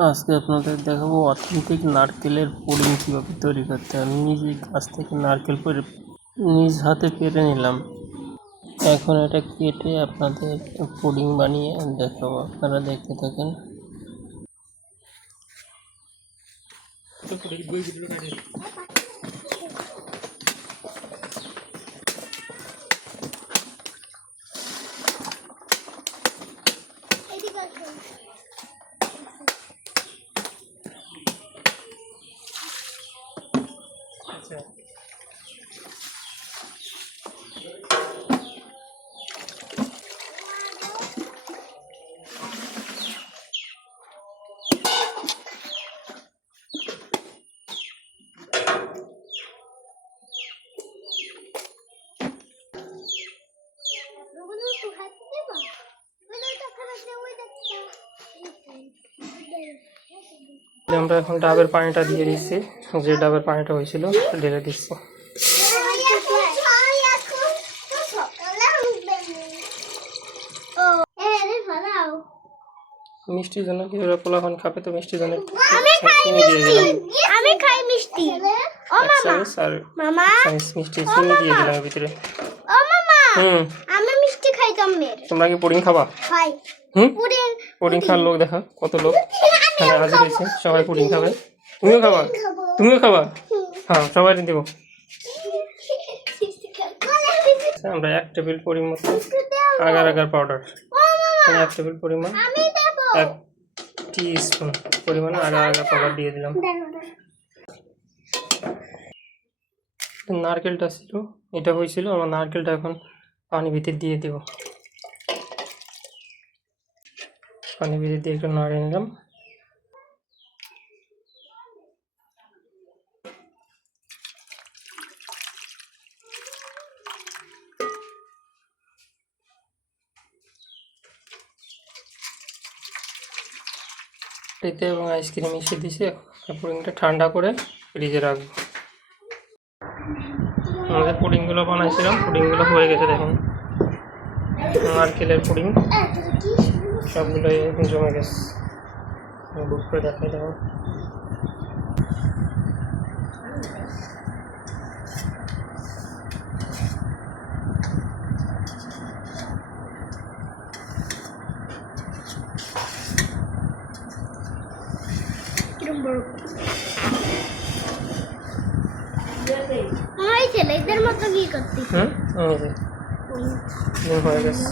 আজকে আপনাদের দেখাবো অথেন্টিক নারকেলের পুডিং কীভাবে তৈরি করতে হয়। আমি নিজে গাছ থেকে নারকেল নিজ হাতে পেরে নিলাম। এখন এটা কেটে আপনাদের পুডিং বানিয়ে দেখাবো, আপনারা দেখতে থাকেন। আমরা এখন ডাবের পানিটা দিয়ে দিচ্ছি, যে ডাবের পানিটা হয়েছিল ঢেলে দিচ্ছি। মিষ্টির জন্য কি ওরা পোলাপান খাবে, তো মিষ্টির জন্য চিনি দিয়ে দিলাম। আমি খাই মিষ্টি। ও মামা, আর মামা মিষ্টি চিনি দিয়ে দিলাম ভিতরে। ও মামা, আমি মিষ্টি খাইতাম মের। তোমরা কি পুডিং খাবা? খাই। পুডিং খাওয়ার লোক দেখা কত লোক এখানে হাজির হয়েছে, সবাই পুডিং খাবে। তুমিও খাবা? তুমিও খাবা? হ্যাঁ, সবাই দিব। আমরা 1 টেবিল পরিমাণ আগার আগার পাউডার, 1 টেবিল পরিমাণ 1 টিস্পুন পরিমাণে আগার আগার পাউডার দিয়ে দিলাম। নারকেলটা ছিল, এটা হয়েছিল আমার নারকেলটা, এখন পানি ভিতরে দিয়ে দেব। পানি ভিতরে দিয়ে একটু নাড়িয়ে নিলাম। এতে এবং আইসক্রিম মিশিয়ে দিয়েছি। এখন পুডিংটা ঠান্ডা করে ফ্রিজে রাখবো। আমাদের পুডিংগুলো বানাইছিলাম, পুডিংগুলো হয়ে গেছে দেখুন। নারকেলের পুডিং সবগুলোই জমে গেছে। বুক করে দেখাই দেবো। ছেলেদের মতো কি করতে হয়ে গেছে।